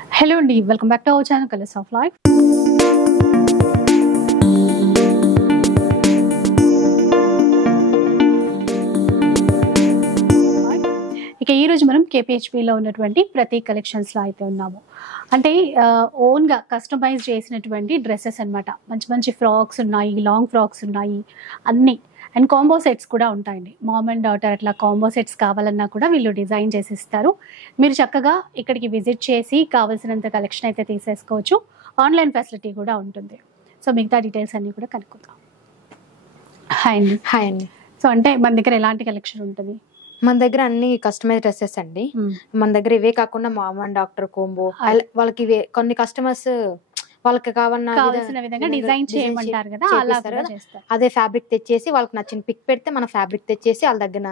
Hello and welcome back to our channel Colors of Life. ఇక ఈ రోజు మనం KPHP లో ఉన్నటువంటి ప్రతి కలెక్షన్స్ లో అయితే ఉన్నాము. అంటే ఓన్ గా కస్టమైజ్ చేసినటువంటి డ్రెస్సెస్ అన్నమాట. మంచి మంచి ఫ్రాక్స్ ఉన్నాయి, లాంగ్ ఫ్రాక్స్ ఉన్నాయి, అన్ని అండ్ కాంబో సెట్స్ కూడా ఉంటాయండి. మామ్ అండ్ డాటర్ అట్లా కాంబో సెట్స్ కావాలన్నా కూడా వీళ్ళు డిజైన్ చేసి ఇస్తారు. మీరు చక్కగా ఇక్కడికి విజిట్ చేసి కావాల్సినంత కలెక్షన్ అయితే తీసేసుకోవచ్చు. ఆన్లైన్ ఫెసిలిటీ కూడా ఉంటుంది. సో మిగతా డీటెయిల్స్ అన్ని కూడా కనుక్కుందాం. హాయ్ అండి. సో అంటే మన దగ్గర ఎలాంటి కలెక్షన్ ఉంటుంది? మన దగ్గర అన్ని కస్టమైజ్ డ్రెస్సెస్ అండి. మన దగ్గర ఇవే కాకుండా మామ్ అండ్ డాక్టర్ కోంబో, వాళ్ళకి ఇవే కొన్ని కస్టమర్స్ వాళ్ళకి కావాల్సిన విధంగా డిజైన్ చేయమంటారు కదా, అలా కూడా చేస్తారు. అదే ఫ్యాబ్రిక్ తెచ్చేసి వాళ్ళకి నచ్చిన పిక్ పెడితే మన ఫ్యాబ్రిక్ తెచ్చేసి వాళ్ళ దగ్గర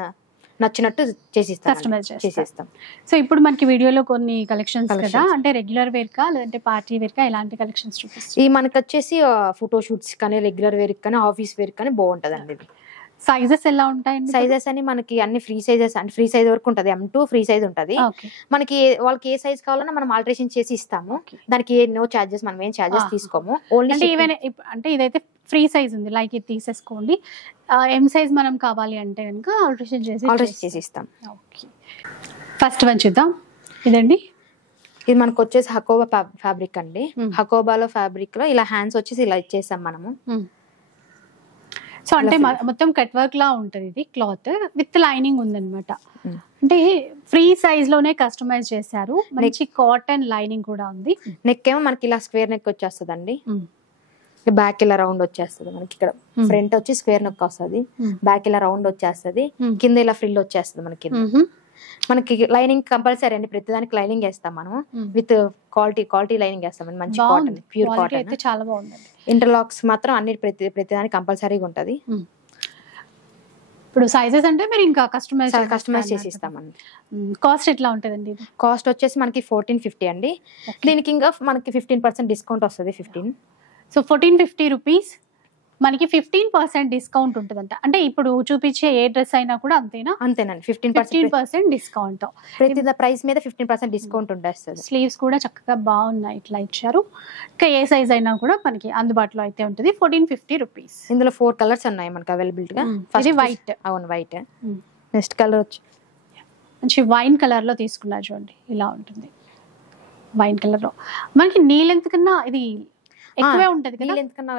నచ్చినట్టు చేసిస్తాం. సో ఇప్పుడు మనకి వీడియోలో కొన్ని కలెక్షన్స్ కదా, అంటే రెగ్యులర్ వేర్ కా లేదంటే పార్టీ వేర్ కా ఎలాంటి కలెక్షన్స్ చూపిస్తారు? ఈ మనకి వచ్చేసి ఫోటో షూట్స్ కానీ రెగ్యులర్ వేర్ కానీ ఆఫీస్ వేర్ కానీ బాగుంటది అండి. ఇది సైజెస్ ఎలా ఉంటాయండి? సైజెస్ అని మనకి అన్ని ఫ్రీ సైజెస్ అంటే ఫ్రీ సైజ్ వరకు ఉంటది. M2 ఫ్రీ సైజ్ ఉంటది. మనకి వాళ్ళకి ఏ సైజ్ కావాలన్నా మనం ఆల్టరేషన్ చేసి ఇస్తాము. దానికి నో చార్జెస్, మనం ఏం చార్జెస్ తీసుకోము. ఓన్లీ ఈవెన్ అంటే ఇదైతే ఫ్రీ సైజ్ ఉంది, లైక్ ఇది తీసేసుకోండి. M సైజ్ మనం కావాలి అంటే కనుక ఆల్టరేషన్ చేసి ఇస్తాం. ఫస్ట్ వన్ చూద్దాం. ఇదండి, ఇది మనకు వచ్చేసి హకోబా ఫ్యాబ్రిక్ అండి. హకోబాలో ఫ్యాబ్రిక్ లో ఇలా హ్యాండ్స్ వచ్చేసి ఇలా ఇచ్చేసాం మనము. సో అంటే మొత్తం కట్ వర్క్ లా ఉంటది. ఇది క్లాత్ విత్ లైనింగ్ ఉందన్నమాట. అంటే ఫ్రీ సైజ్ లోనే కస్టమైజ్ చేశారు. మంచి కాటన్ లైనింగ్ కూడా ఉంది. నెక్ ఏమో మనకి ఇలా స్క్వేర్ నెక్ వచ్చేస్తుంది అండి. బ్యాక్ ఇలా రౌండ్ వచ్చేస్తుంది మనకి. ఇక్కడ ఫ్రంట్ వచ్చి స్క్వేర్ నెక్ వస్తుంది, బ్యాక్ ఇలా రౌండ్ వచ్చేస్తుంది, కింద ఇలా ఫ్రిల్ వచ్చేస్తుంది మనకి. మనకి లైనింగ్ కంపల్సరీ అండి, ప్రతిదానికి లైనింగ్ వేస్తాం మనం. విత్ క్వాలిటీ లైనింగ్ వేస్తాం. మంచి కాటన్, ప్యూర్ కాటన్, చాలా బాగుంది. ఇంటర్లాక్స్ మాత్రం అన్ని ప్రతిదానికి కంపల్సరీగా ఉంటది. ఇప్పుడు సైజెస్ అంటే మీరు ఇంకా కస్టమైజ్ చేసి ఇస్తామండి. కాస్ట్ ఎట్లా ఉంటదండి? కాస్ట్ వచ్చేసి మనకి 1450 అండి. దీనికి ఇంకా మనకి 15% డిస్కౌంట్ వస్తుంది. 15. సో 1450 రూపీస్ మనకి 15% డిస్కౌంట్ ఉంటుందంట. అంటే ఇప్పుడు చూపించే ఏ డ్రెస్ అయినా కూడా అంతేనా? అంతేనండి. 15% డిస్కౌంట్. ప్రతి ప్రైస్ మీద 15% డిస్కౌంట్ ఉంటుంది. స్లీవ్స్ కూడా చక్కగా బాగున్నాయి, ఇట్లా ఇచ్చారు. ఇంకా ఏ సైజ్ అయినా కూడా మనకి అందుబాటులో అయితే ఉంటుంది. 1450 రూపీస్. ఇందులో 4 కలర్స్ ఉన్నాయి మనకి అవైలబిలిటీ గా. ఇది వైట్. అవును, వైట్. నెక్స్ట్ కలర్ వచ్చి మంచి వైన్ కలర్ లో తీసుకున్నారు చూడండి, ఇలా ఉంటుంది. వైన్ కలర్ లో మనకి నీ లెంత్ కన్నా ఇది ఎక్కువే ఉంటది కదా. నీ లెంత్ కన్నా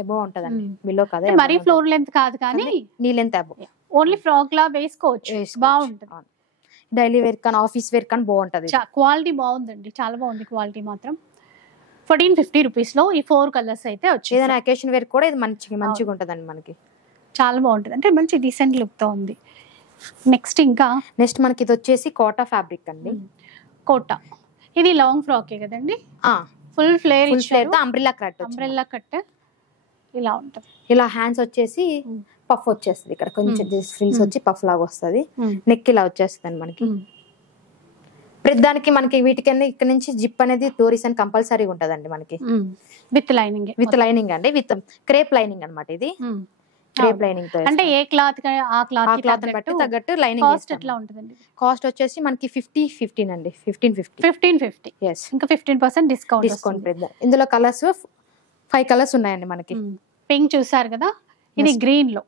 ఎబో ఉంటదండి, బిలో కాదు. మరీ ఫ్లోర్ లెంత్ కాదు కానీ knee length above. Only frock లా వేసుకోవచ్చు, బాగుంటుంది. డైలీ వేర్ కానీ ఆఫీస్ వేర్ కానీ బాగుంటది. క్వాలిటీ బాగుందండి, చాలా బాగుంది క్వాలిటీ మాత్రం. 1450 రూపీస్ లో ఈ 4 కలర్స్ అయితే వచ్చాయి. ఏదైనా అకేషన్ వేర్ కూడా ఇది మంచిగా ఉంటదండి మనకి. చాలా బాగుంటది, అంటే మంచి డీసెంట్ లుక్ తో ఉంది. నెక్స్ట్ మనకి ఇది వచ్చేసి కోటా ఫ్యాబ్రిక్ అండి. కోటా ఇది లాంగ్ ఫ్రాకే కదండి. ఫుల్ ఫ్లేర్ అంబ్రెల్లా కట్ ఇలా ఉంటుంది. ఇలా హ్యాండ్స్ వచ్చేసి పఫ్ వచ్చేస్తుంది. ఇక్కడ కొంచెం ఫ్రిల్స్ వచ్చి పఫ్ లాగా వస్తుంది. నెక్ ఇలా వచ్చేస్తుంది మనకి. ప్రతిదానికి మనకి వీటికన్నా ఇక్కడ నుంచి జిప్ అనేది డోరీస్ అని కంపల్సరీ ఉంటదండి మనకి. విత్ లైనింగ్ అండి, విత్ క్రేప్ లైనింగ్ అనమాట. ఇది క్రేప్ లైనింగ్ తో, అంటే ఏ క్లాత్ ఆ క్లాత్ బట్టి తగ్గట్టు లైనింగ్. కాస్ట్ ఎట్లా ఉంటుందండి? కాస్ట్ వచ్చేసి మనకి 15 అండి. 1550. ఇంకా 15% డిస్కౌంట్. ఇందులో కలర్స్ 5 కలర్స్ ఉన్నాయండి మనకి. పింక్ చూసారు కదా, ఇది గ్రీన్ లో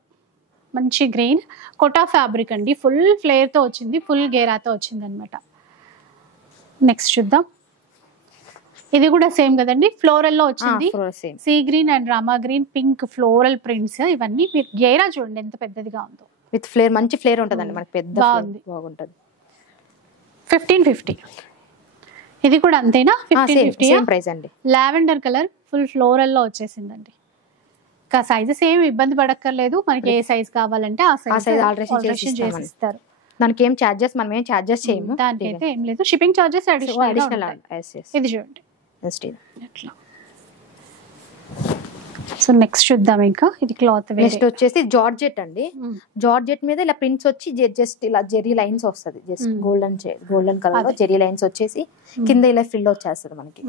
మంచి గ్రీన్ కోటా ఫ్యాబ్రిక్ అండి. ఫుల్ ఫ్లేర్ తో వచ్చింది, ఫుల్ గేరాతో వచ్చింది అనమాట. నెక్స్ట్ చూద్దాం. ఇది కూడా సేమ్ కదండి, ఫ్లోరల్ లో వచ్చింది. Sea green and Rama green, pink floral prints ఇవన్నీ. మీరు గేరా చూడండి ఎంత పెద్దదిగా ఉందో, విత్ ఫ్లేర్. మంచి ఫ్లేర్ ఉంటదండి మనకి, పెద్ద బాగుంటది. 1550. ఇది కూడా అంతేనా? 1550 సేమ్ ప్రైస్ అండి. లావెండర్ కలర్ ఫుల్ ఫ్లోరల్ లో వచ్చేసిందండి. ఇంకా సైజెస్ ఏమి ఇబ్బంది పడక్కర్లేదు. మనకి ఏ సైజ్ కావాలంటే ఆ సైజ్ ఆల్టరేషన్ చేసిస్తారు. దానికి ఏం చార్జెస్, మనం ఏం చార్జెస్ చేయము. దానికి అయితే ఏం లేదు, షిప్పింగ్ చార్జెస్ అడిషనల్. ఇది చూడండి ఎట్లా. సో నెక్స్ట్ చూద్దాం. ఇంకా ఇది క్లాత్. నెక్స్ట్ వచ్చేసి జార్జెట్ అండి. జార్జెట్ మీద ఇలా ప్రింట్స్ వచ్చి జస్ట్ ఇలా జెరీ లైన్స్ వస్తుంది. జస్ట్ గోల్డెన్ కలర్ లో జెరీ లైన్స్ వచ్చేసి కింద ఇలా ఫిల్ వచ్చేస్తుంది మనకి.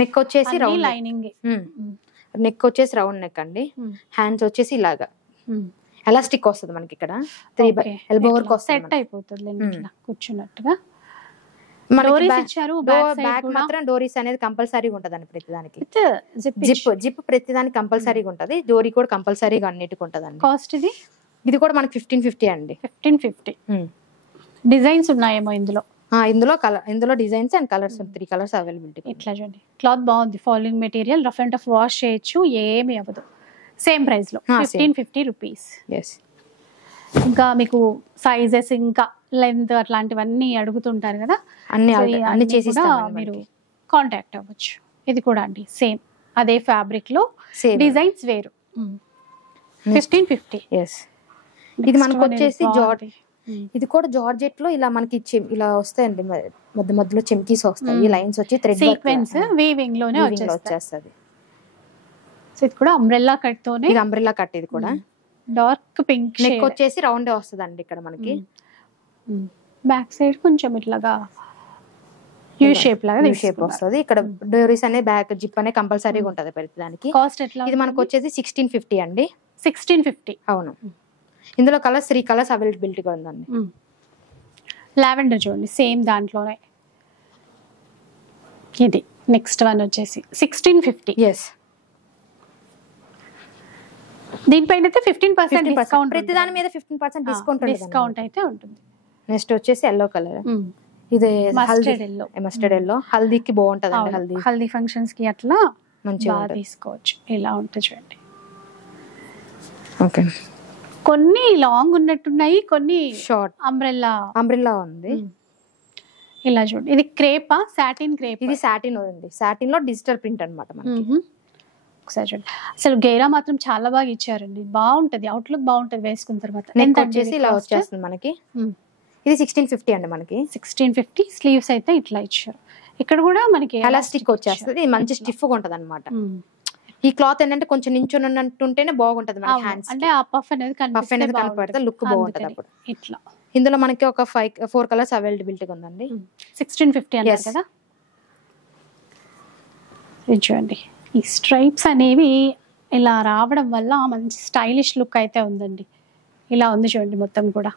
నెక్ వచ్చేసి రౌండ్ లైనింగ్. నెక్ వచ్చేసి రౌండ్ నెక్ అండి. హ్యాండ్స్ వచ్చేసి ఇలాగా ఎలాస్టిక్ వస్తుంది మనకి. ఇక్కడ 3 ఎల్బో వరకు సెట్ అయిపోతుంది కూర్చున్నట్టుగా. డోరీస్ ఇచ్చారు, బ్యాక్ మాత్రం డోరీస్ అనేది కంపల్సరీగా ఉంటదండి ప్రతిదానికి. జిప్ ప్రతిదానికి కంపల్సరీగా ఉంటది, డోరీ కూడా కంపల్సరీగా అన్నిటికి ఉంటదండి. కాస్ట్ ఇది కూడా మనకి 1550 అండి. 1550. డిజైన్స్ ఉన్నాయేమో ఇందులో. ఇందులో designs and colours 3 colours availability. ఇట్లా చూడండి, క్లాత్ బాగుంది, falling material, rough and tough wash చేయొచ్చు, ఏమీ అవ్వదు. సేమ్ ప్రైస్ లో 1550 రూపీస్. ఇంకా మీకు సైజెస్ ఇంకా లెంత్ అట్లాంటివన్నీ అడుగుతుంటారు కదా, అన్ని చేసి మీరు కాంటాక్ట్ అవ్వచ్చు. ఇది కూడా అండి సేమ్ అదే ఫ్యాబ్రిక్ లో, డిజైన్స్ వేరు. 1550. ఇది మనకు వచ్చేసి ఇది కూడా జార్జెట్ లో ఇలా మనకి ఇలా వస్తాయండి, మధ్య మధ్యలో చెమ్కీస్ వస్తాయి, ఈ లైన్స్ వచ్చి థ్రెడ్ సీక్వెన్స్ వీవింగ్ లోనే వచ్చేస్తది. సో ఇది కూడా అంబ్రెల్లా కట్ తోనే, ఇది అంబ్రెల్లా కట్. ఇది కూడా డార్క్ పింక్ నెక్ వచ్చేసి రౌండ్ వస్తదండి ఇక్కడ మనకి. బ్యాక్ సైడ్ కొంచెం ఇట్లాగా యూ షేప్ లాగా షేప్ వస్తుంది. ఇక్కడ డోరీస్ అనే బ్యాక్ జిప్ అనే కంపల్సరీగా ఉంటది ప్రతిదానికి. కాస్ట్ ఎట్లా? ఇది మనకు వచ్చేసి 1650 అండి. 1650. అవును. ఇందులో కలర్స్ 3 కలర్స్ అవైలబిలిటీగా ఉందండి. లావెండర్ చూడండి, సేమ్ దాంట్లోనే. ఇది నెక్స్ట్ వన్ వచ్చేసి 1650. దీనిపైన అయితే 15% డిస్కౌంట్, ప్రతి దాని మీద 15% డిస్కౌంట్ అయితే ఉంటుంది. నెక్స్ట్ వచ్చేసి ఎల్లో కలర్. ఇది మస్టర్డ్ ఎల్లో, హల్దీకి బాగుంటది అండి. హల్దీ ఫంక్షన్స్ కి అట్లా మంచిగా తీసుకోవచ్చు. ఇలా ఉంటుంది చూడండి. ఓకే, కొన్ని లాంగ్ ఉన్నట్టున్నాయి, కొన్ని షార్ట్ అంబ్రెల్లా ఉంది. ఇలా చూడండి, ఇది క్రేపా, సాటిన్ క్రేప్. ఇది సాటిన్ ఉంది, సాటిన్ లో డిజిటల్ ప్రింట్ అన్నమాట మనకి. ఒకసారి చూడండి, అసలు గేరా మాత్రం చాలా బాగా ఇచ్చారండి, బాగుంటది, అవుట్లుక్ బాగుంటది వేసుకున్న తర్వాత. ఎంత వచ్చేసి ఇలా వచ్చేస్తుంది మనకి. ఇది 1650 అండి మనకి. 1650. స్లీవ్స్ అయితే ఇట్లా ఇచ్చారు. ఇక్కడ కూడా మనకి ఎలాస్టిక్ వచ్చేస్తుంది, మంచి స్టిఫ్ గా ఉంటది అనమాట. ఈ క్లాత్ ఏంటంటే కొంచెం నించున్నట్టుంటేనే బాగుంటది మన హ్యాండ్స్, అంటే ఆ పఫ్ అనేది కనపడితే లుక్ బాగుంటది అప్పుడు. ఇట్లా ఇందులో మనకి ఒక 4 కలర్స్ అవైలబిలిటీ ఉందండి. 1650 అన్నారు కదా. చూడండి, ఈ స్ట్రైప్స్ అనేవి ఇలా రావడం వల్ల మంచి స్టైలిష్ లుక్ అయితే ఉందండి. ఇలా ఉంది చూడండి మొత్తం కూడా.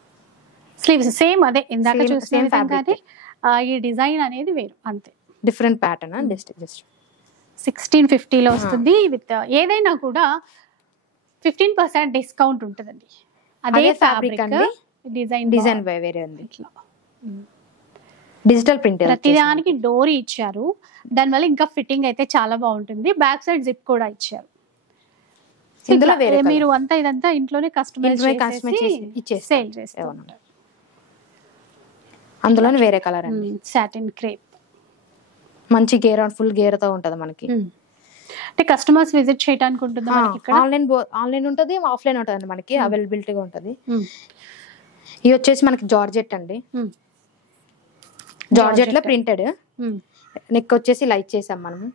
స్లీవ్స్ సేమ్ అదే ఇందాక చూసిన విధంగానే, ఈ డిజైన్ అనేది వేరు, అంతే డిఫరెంట్ ప్యాటర్న్. జస్ట్ 1650 లో వస్తుంది. విత్ ఏదైనా కూడా 15% డిస్కౌంట్ ఉంటుందండి. అదే ఫ్యాబ్రిక్ అండి, డిజైన్ వేరే ఉంది. డిజిటల్ ప్రింట్, ప్రతిదానికి డోరీ ఇచ్చారు, దానివల్ల ఇంకా ఫిట్టింగ్ అయితే చాలా బాగుంటుంది. బ్యాక్ సైడ్ జిప్ కూడా ఇచ్చారు. ఇందులో మీరు ఇదంతా ఇంట్లోనే కస్టమైజ్ చేసి సేల్ చేస్తారు. అందులోనే వేరే కలర్ అండి, సాటిన్ క్రేప్. మంచి గేర్, ఫుల్ గేర్ తో ఉంటది మనకి. అంటే కస్టమర్స్ విజిట్ చేయడానికి ఉంటుంది మనకి. ఇక్కడ ఆన్లైన్ ఉంటది, ఆఫ్లైన్ ఉంటది మనకి, అవైలబిలిటీగా ఉంటది. ఇది వచ్చేసి మనకి జార్జెట్ అండి. జార్జెట్ లో ప్రింటెడ్, నెక్ వచ్చేసి లైట్ చేసాం మనము.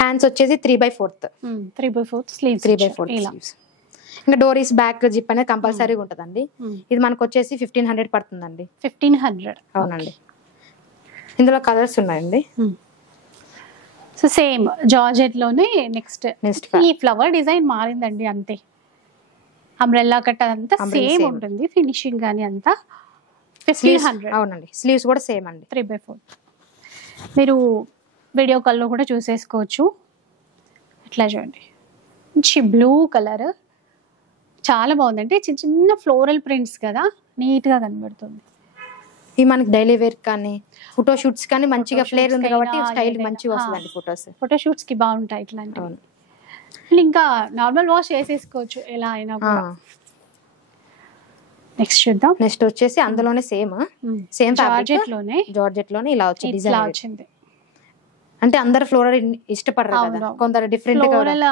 హ్యాండ్స్ వచ్చేసి 3/4 స్లీవ్స్. ఇంకా డోరీస్ బ్యాక్ జిప్ అనేది కంపల్సరీగా ఉంటదండి. ఇది మనకు వచ్చేసి 1500 పడుతుందండి. 1500. అవునండి. ఇందులో కలర్స్ ఉన్నాయండి. సో సేమ్ జార్జెట్ లోనే నెక్స్ట్ ఈ ఫ్లవర్ డిజైన్ మారిందండి, అంతే. అంబ్రెల్లా కట్ అంతా సేమ్ ఉంటుంది, ఫినిషింగ్ గానీ అంతా 1500. అవునండి, స్లీవ్స్ కూడా సేమ్ అండి. 3/4 మీరు వీడియో కాల్లో కూడా చూసేసుకోవచ్చు. ఇట్లా చూడండి, మంచి బ్లూ కలర్, చాలా బాగుందండి. చిన్న చిన్న ఫ్లోరల్ ప్రింట్స్ కదా, నీట్ గా కనబడుతుంది. ఇది మనకి డైలీ వేర్ కానీ ఫోటో షూట్స్ కానీ మంచిగా ఫ్లేర్ ఉంది కాబట్టి స్టైల్ మంచిగా వస్తుందండి. ఫోటో షూట్స్ కి బాగుంటాయి ఇట్లాంటివి. ఇంకా నార్మల్ వాష్ చేసేసుకోవచ్చు ఎలా అయినా కూడా. నెక్స్ట్ చూద్దాం. నెక్స్ట్ వచ్చేసి అందులోనే సేమ్ జార్జెట్ లోనే ఇలా వచ్చి డిజైన్ వచ్చింది. అంటే అందరు ఫ్లోరల్ ఇష్టపడరు కదా, కొందరు డిఫరెంట్ ఫ్లోరల్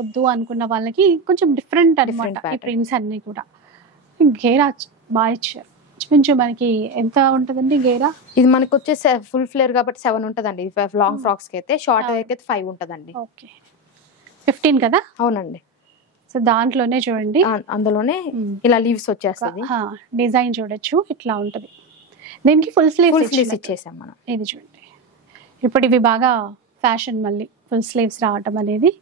వద్దు అనుకున్న వాళ్ళకి కొంచెం డిఫరెంట్ అన్నమాట ఈ ప్రింట్స్ అన్ని కూడా. గేరా బాగా ఇచ్చారు. కొంచెం మనకి ఎంత ఉంటదండి గేరా? ఇది మనకి వచ్చేసి ఫుల్ ఫ్లేర్ కాబట్టి 7 ఉంటదండి. లాంగ్ ఫ్రాక్స్ కి అయితే, షార్ట్ అయితే 5 ఉంటదండి. ఓకే, 15 కదా? అవునండి. సో దాంట్లోనే చూడండి, అందులోనే ఇలా లీవ్స్ వచ్చేస్తుంది. డిజైన్ చూడొచ్చు, ఇట్లా ఉంటది. దీనికి ఫుల్ స్లీవ్స్ ఇచ్చేసాం మనం. ఇది చూడండి, ఇప్పుడు ఇవి బాగా ఫ్యాషన్, మళ్ళీ ఫుల్ స్లీవ్స్ రావటం అనేది.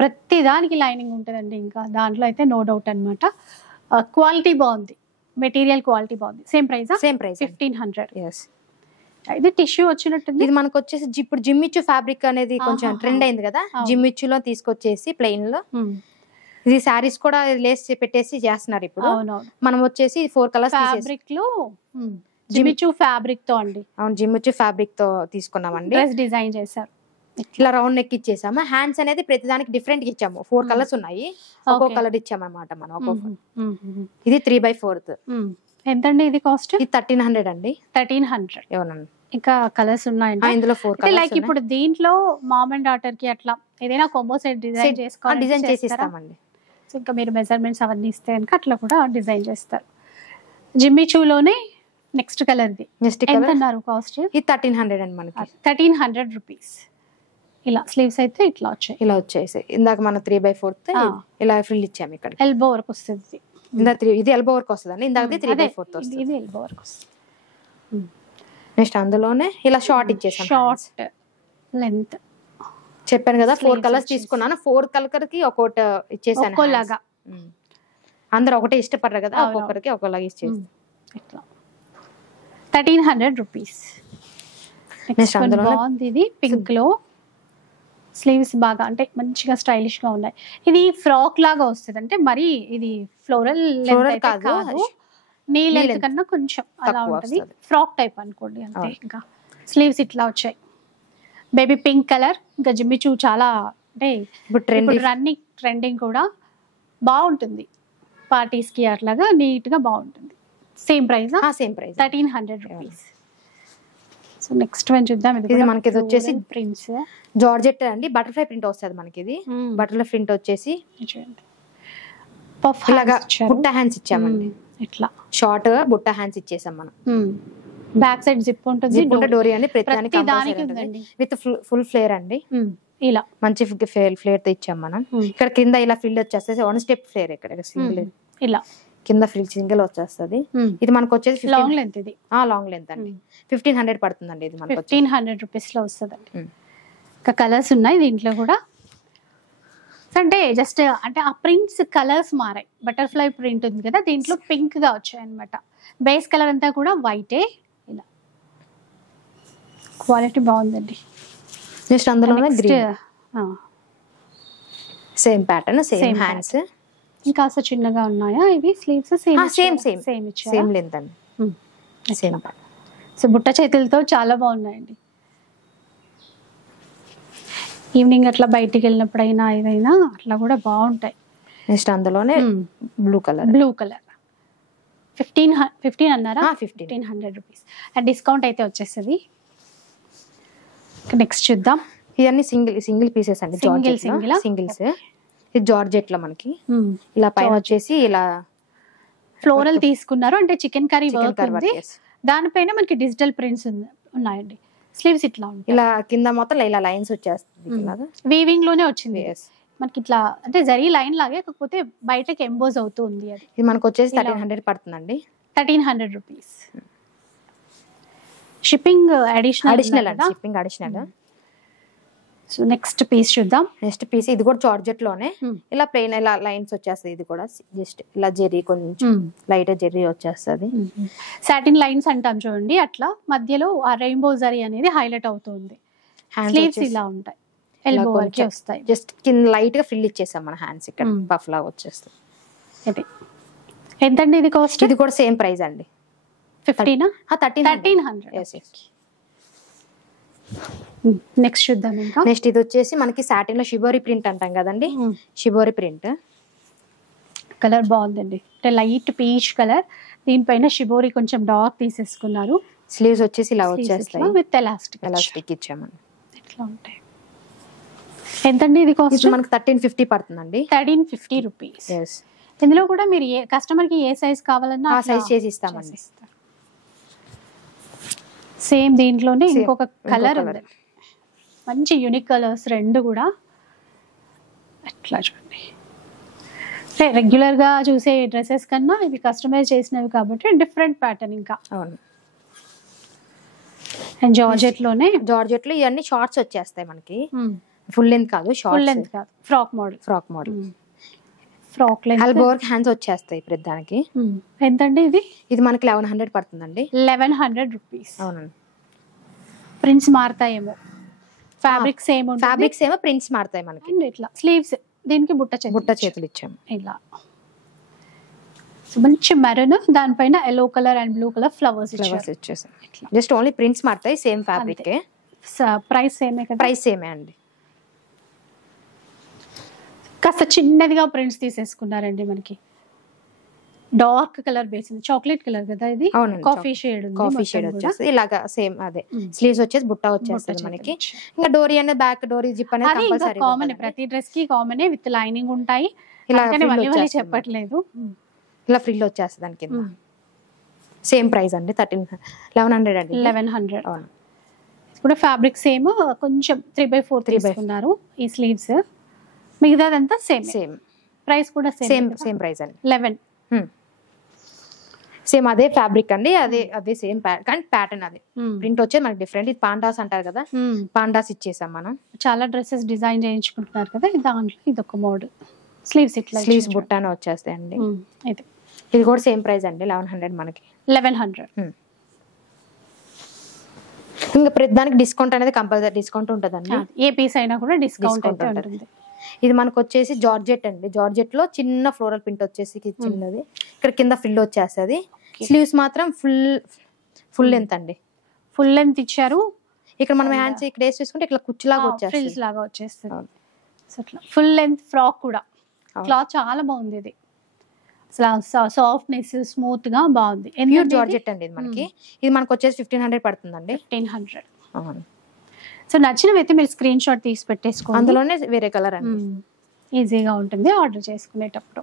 ప్రతి దానికి లైనింగ్ ఉంటుందండి. ఇంకా దాంట్లో అయితే నో డౌట్ అనమాట. క్వాలిటీ బాగుంది. మెటీరియల్ క్వాలిటీ బాగుంది. Same price? Same price 1500. yes. ఇది టిష్యూ వచ్చినట్టుంది. ఇది మనకు వచ్చేసి ఇప్పుడు జిమ్మిచ్చు ఫ్యాబ్రిక్ అనేది కొంచెం ట్రెండ్ అయింది కదా, జిమ్మిచ్చులో తీసుకొచ్చేసి ప్లెయిన్ లో ఇది సారీస్ కూడా లేస్ పెట్టేసి చేస్తున్నారు ఇప్పుడు. మనం వచ్చేసి 4 కలర్స్ ఫ్యాబ్రిక్ లో జిమ్మిచ్చు ఫ్యాబ్రిక్ తో అండి. అవును, జిమ్మిచ్చు ఫ్యాబ్రిక్ తో తీసుకున్నామండి. డ్రెస్ డిజైన్ చేశారు. ఇలా రౌండ్ నెక్ ఇచ్చేసాము. హ్యాండ్స్ అనేది ప్రతి దానికి డిఫరెంట్ గా ఇచ్చాము. 4 కలర్స్ ఉన్నాయి, ఒక్కో కలర్ ఇచ్చాము అనమాట మనం. ఇది 3/4. ఎంతండి ఇది కాస్ట్? ఇది 1300 అండి. 1300. అవునండి. ఇంకా కలర్స్ ఉన్నాయండి ఇందులో 4 కలర్స్. లైక్ ఇప్పుడు దీంట్లో మామ్ అండ్ డాటర్ కి అట్లా ఏదైనా కాంబో సెట్ డిజైన్ చేసుకోవాలి, డిజైన్ చేసి ఇస్తామండి. సో ఇంకా మీరు మెజర్మెంట్స్ అవన్నీ ఇస్తే కనుక అట్లా కూడా డిజైన్ చేస్తారు. జిమ్మిచూలోనే నెక్స్ట్ కలర్ ది ఎంత అన్నారు కాస్ట్? ఇది 1300 అండి మనకి. 1300 రూపీస్. ఇలా స్లీవ్స్ అయితే ఇట్లా వచ్చాయి, ఇలా వచ్చేసాయి. ఇందాక మనం 3/4 ఇలా ఫ్రిల్ ఇచ్చాము. ఇక్కడ ఎల్బో వరకు వస్తుంది. ఇది ఎల్బో వరకు వస్తుంది అండి. ఇందాక 3/4 వస్తుంది. ఇది ఎల్బో వరకు వస్తుంది. నెక్స్ట్ అందులోనే ఇలా షార్ట్ ఇచ్చేసాం. షార్ట్ లెంత్ చెప్పాను కదా 4 కలర్స్ తీసుకున్నాను. 4 కలర్ కి ఒక్కొక్కటి ఇచ్చేసాను. ఒక్కోలాగా అందరూ ఒకటే ఇష్టపడరు కదా, ఒక్కొక్కరికి ఒకలాగా ఇచ్చేసి ఇట్లా 1300 రూపీస్. నెక్స్ట్ అందులో ఇది పింక్ లో స్లీవ్స్ బాగా అంటే మంచిగా స్టైలిష్ గా ఉన్నాయి. ఇది ఫ్రాక్ లాగా వస్తుంది, అంటే మరి ఇది ఫ్లోరల్ కాదు, నీ లెంత్ కన్నా కొంచెం అలా ఉంటుంది. ఫ్రాక్ టైప్ అనుకోండి అంతే. ఇంకా స్లీవ్స్ ఇట్లా వచ్చాయి. Baby pink colour. ఇంకా జిమ్మిచూ చాలా అంటే ఇప్పుడు రన్నింగ్ ట్రెండింగ్ కూడా బాగుంటుంది. పార్టీస్ కి అట్లాగా నీట్ గా బాగుంటుంది. Same price? Same price 1300 rupees. So next one చూద్దాం. ఇది మనకి ఇది వచ్చేసి ప్రింట్స్ జార్జెట్ అండి. బటర్ఫ్లై ప్రింట్ వస్తుంది మనకి. ఇది బటర్ఫ్లై ప్రింట్ వచ్చేసి పఫ్ లాగా బుట్ట హ్యాండ్స్ ఇచ్చామండి. ఇట్లా షార్ట్ బుట్ట హ్యాండ్స్ ఇచ్చేసాం మనం. బ్యాక్ సైడ్ జిప్ ఉంటుంది, డోరీ అండి ప్రతి దానికి విత్ ఫుల్ ఫ్లేర్ అండి. ఇలా మంచి ఫ్లేర్ తో ఇచ్చాం మనం. ఇక్కడ కింద ఇలా ఫిల్ వచ్చేస్తే 1 స్టెప్ ఫ్లేర్. ఇక్కడ సింగిల్ ఇలా కింద ఫ్రిల్ సింగిల్ వచ్చేస్తుంది. ఇది మనకు వచ్చేసి లాంగ్ లెంత్. ఇది లాంగ్ లెంత్ అండి. 1500 పడుతుందండి. ఇది మనకు 1500 రూపీస్ లో వస్తుందండి. ఇంకా కలర్స్ ఉన్నాయి దీంట్లో కూడా. అంటే జస్ట్ అంటే ఆ ప్రింట్స్ కలర్స్ మారాయి. బటర్ఫ్లై ప్రింట్ ఉంది కదా, దీంట్లో పింక్ గా వచ్చాయి అనమాట. బేస్ కలర్ అంతా కూడా వైటే. ఇలా క్వాలిటీ బాగుందండి. నెక్స్ట్ అందులో సేమ్ ప్యాటర్న్, సేమ్ హ్యాండ్స్. ఇంకా చిన్నగా ఉన్నాయా ఇవి స్లీవ్స్? సేమ్ లెంత్ అండి. Same pattern. సో బుట్ట చేతులతో చాలా బాగున్నాయండి. ఈవినింగ్ అట్లా బయటికి వెళ్ళినప్పుడైనా ఏదైనా అట్లా కూడా బాగుంటాయి. నెక్స్ట్ అందులోనే బ్లూ కలర్. 15 అన్నారా? 1500 రూపీస్. డిస్కౌంట్ అయితే వచ్చేస్తుంది. నెక్స్ట్ చూద్దాం. ఇవన్నీ సింగిల్ పీసెస్ అండి. సింగిల్స్. ఇది జార్జెట్ లో మనకి ఇలా పైన వచ్చేసి ఇలా ఫ్లోరల్ తీసుకున్నారు. అంటే చికెన్ కర్రీ వర్క్ ఉంది. దానిపైన మనకి డిజిటల్ ప్రింట్స్ ఉన్నాయండి. స్లీవ్స్ ఇట్లా ఉంటాయి. ఇలా కింద మొత్తం ఇలా లైన్స్ వచ్చేస్తుంది. వీవింగ్ లోనే వచ్చింది మనకి. ఇట్లా అంటే జరీ లైన్ లాగే, కాకపోతే బయటకి ఎంబోజ్ అవుతూ ఉంది. అది ఇది మనకు వచ్చేసి 1300 పడుతుందండి. 1300 రూపీస్. షిప్పింగ్ అడిషనల్ అండి. Shipping additional. So next piece చూద్దాం. నెక్స్ట్ పీస్ ఇది కూడా జార్జెట్ లోనే ఇలా ప్లెయిన్ ఇలా లైన్స్ వచ్చేస్తుంది. ఇది కూడా జస్ట్ ఇలా జెర్రీ కొంచెం లైట్ జెర్రీ వచ్చేస్తుంది. సాటిన్ లైన్స్ అంటాం చూడండి, అట్లా మధ్యలో ఆ రెయిన్బో జరీ అనేది హైలైట్ అవుతుంది. స్లీవ్స్ ఇలా ఉంటాయి, ఎల్బో వరకు వస్తాయి. జస్ట్ కింద లైట్ గా ఫిల్ ఇచ్చేసాం మన హ్యాండ్స్. ఇక్కడ పఫ్ లాగా వచ్చేస్తుంది. ఇది ఎంతండి ఇది కాస్ట్? ఇది కూడా సేమ్ ప్రైస్ అండి. 1300. నెక్స్ట్ చూద్దాం. ఇంకా నెక్స్ట్ ఇది వచ్చేసి మనకి సాటిన్ లో షిబోరి ప్రింట్ అంటాం కదండి. షిబోరి ప్రింట్ కలర్ బాగుందండి. అంటే లైట్ పీచ్ కలర్, దీనిపైన షిబోరి కొంచెం డార్క్ తీసేసుకున్నారు. స్లీవ్స్ వచ్చేసి ఇలా వచ్చేస్తాయి విత్ ఎలాస్టిక్ ఇచ్చామండి. ఇట్లా ఉంటాయి. ఎంతండి ఇది కాస్ట్? మనకి 1350 పడుతుందండి. 1350 రూపీస్. ఇందులో కూడా మీరు ఏ కస్టమర్ కి ఏ సైజ్ కావాలన్నా ఆ సైజ్ చేసి ఇస్తామండి. సేమ్ దీంట్లోనే ఇంకొక కలర్ ఉంది, మంచి యూనిక్ కలర్స్ రెండు కూడా. అట్లా చూడండి. అంటే రెగ్యులర్ గా చూసే డ్రెస్సెస్ కన్నా ఇవి కస్టమైజ్ చేసినవి కాబట్టి డిఫరెంట్ ప్యాటర్న్. ఇంకా అవును. అండ్ జార్జెట్ లో ఇవన్నీ షార్ట్స్ వచ్చేస్తాయి మనకి. ఫుల్ లెంత్ కాదు, షార్ట్ లెంత్ కాదు, frock model. Frock length elbow work hands వచ్చేస్తాయి ప్రతిదానికి. ఎంతండి ఇది? ఇది మనకి 1100 పడుతుందండి. 1100 రూపీస్. అవునండి. ప్రింట్స్ మారుతాయేమో, ఫ్యాబ్రిక్స్ ఏమో, ఫ్యాబ్రిక్స్ ఏమో ప్రింట్స్ మారుతాయి మనకి. అండ్ ఇట్లా స్లీవ్స్ దీనికి బుట్ట చేతులు ఇచ్చాము ఇలా. సో మంచి మెరూన్, దానిపైన yellow colour and blue colour flowers ఇచ్చేసాం. జస్ట్ ఓన్లీ ప్రింట్స్ మారుతాయి, సేమ్ ఫ్యాబ్రిక్. ప్రైస్ సేమే కదా? ప్రైస్ సేమే అండి. కాస్త చిన్నదిగా ప్రింట్స్ తీసేసుకున్నారండి. మనకి dark colour base, chocolate colour కదా ఇది? కాఫీ షేడ్ వచ్చేసి ఇలాగా సేమ్ అదే. స్లీవ్స్ వచ్చేసి బుట్ట వచ్చేస్తుంది మనకి. ఇంకా డోరీ అనేది బ్యాక్ డోరీ జిప్ అనేది కంపల్సరీ కామన్, ప్రతి డ్రెస్ కి కామన్ విత్ లైనింగ్ ఉంటాయి. ఇలా చెప్పట్లేదు. ఇలా ఫ్రిల్ వచ్చేస్తుంది దానికి. సేమ్ ప్రైస్ అండి 1100 అండి. 1100. ఇప్పుడు ఫ్యాబ్రిక్ సేమ్, కొంచెం 3/4 తీసుకున్నారు ఈ స్లీవ్స్. మిగతాదంతా సేమ్. ప్రైస్ కూడా సేమ్ ప్రైస్ అండి. 11. సేమ్ అదే ఫ్యాబ్రిక్ అండి, అదే సేమ్ కానీ ప్యాటర్న్ అదే. ప్రింట్ వచ్చేది మనకి డిఫరెంట్. ఇది పాండాస్ అంటారు కదా, పాండాస్ ఇచ్చేసాం మనం. చాలా డ్రెస్సెస్ డిజైన్ చేయించుకుంటున్నారు కదా, దాంట్లో ఇది ఒక మోడల్. స్లీవ్స్ బుట్టానే వచ్చేస్తాయండి. ఇది కూడా సేమ్ ప్రైస్ అండి 1100 మనకి. 1100. ఇంకా ప్రతి దానికి డిస్కౌంట్ అనేది కంపల్సరీ డిస్కౌంట్ ఉంటుందండి. ఏ పీస్ అయినా కూడా డిస్కౌంట్ ఉంటుంది. ఇది మనకు వచ్చేసి జార్జెట్ అండి. జార్జెట్ లో చిన్న ఫ్లోరల్ ప్రింట్ వచ్చేసి చిన్నది, ఇక్కడ కింద ఫ్రిల్ వచ్చేస్తుంది. స్లీవ్స్ మాత్రం ఫుల్ లెంత్ అండి. ఫుల్ లెంత్ ఇచ్చారు. ఇక్కడ మనం హ్యాండ్స్ ఇక్కడ వేసి చూసుకుంటే ఇక్కడ కుచ్చులాగా వచ్చేస్తుంది. ఫుల్ లెంత్ ఫ్రాక్ కూడా. క్లాత్ చాలా బాగుంది. ఇది అసలు సాఫ్ట్నెస్, స్మూత్ గా బాగుంది. ప్యూర్ జార్జెట్ అండి ఇది మనకి. ఇది మనకు వచ్చేసి 1500 పడుతుందండి. 1500. సో నచ్చినవి అయితే మీరు స్క్రీన్ షాట్ తీసి పెట్టేసుకోండి. అందులోనే వేరే కలర్ అండి, ఈజీగా ఉంటుంది ఆర్డర్ చేసుకునేటప్పుడు.